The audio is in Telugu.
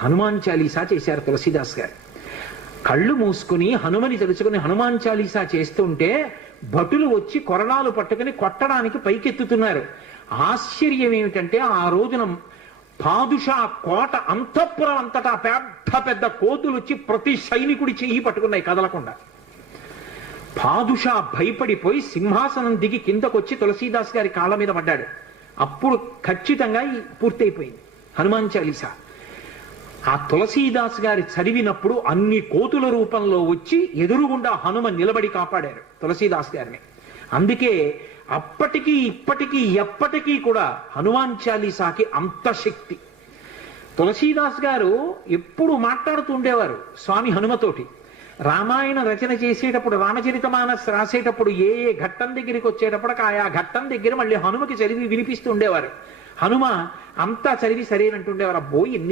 హనుమాన్ చాలీసా చేశారు తులసీదాస్ గారు. కళ్ళు మూసుకుని హనుమని తెలుసుకుని హనుమాన్ చాలీసా చేస్తుంటే భటులు వచ్చి కొరడాలు పట్టుకుని కొట్టడానికి పైకెత్తుతున్నారు. ఆశ్చర్యం ఏమిటంటే ఆ రోజున పాదుషా కోట అంతఃపురం అంతటా పెద్ద పెద్ద కోతులు వచ్చి ప్రతి సైనికుడి చెయ్యి పట్టుకున్నాయి కదలకుండా. పాదుషా భయపడిపోయి సింహాసనం దిగి కిందకొచ్చి తులసీదాస్ గారి కాళ్ళ మీద పడ్డాడు. అప్పుడు ఖచ్చితంగా పూర్తయిపోయింది హనుమాన్ చాలీసా. ఆ తులసీదాస్ గారి చదివినప్పుడు అన్ని కోతుల రూపంలో వచ్చి ఎదురుగుండా హనుమ నిలబడి కాపాడారు తులసీదాస్ గారిని. అందుకే అప్పటికీ ఇప్పటికీ ఎప్పటికీ కూడా హనుమాన్ చాలీసాకి అంత శక్తి. తులసీదాస్ గారు ఎప్పుడు మాట్లాడుతూ ఉండేవారు స్వామి హనుమతోటి. రామాయణ రచన చేసేటప్పుడు రామచరితమానస్ రాసేటప్పుడు ఏ ఏ ఘట్టం దగ్గరికి వచ్చేటప్పుడు ఆయా ఘట్టం దగ్గర మళ్ళీ హనుమకి చదివి వినిపిస్తూ ఉండేవారు. హనుమ అంతా చదివి సరేనంటుండేవారు. అబ్బో ఎన్ని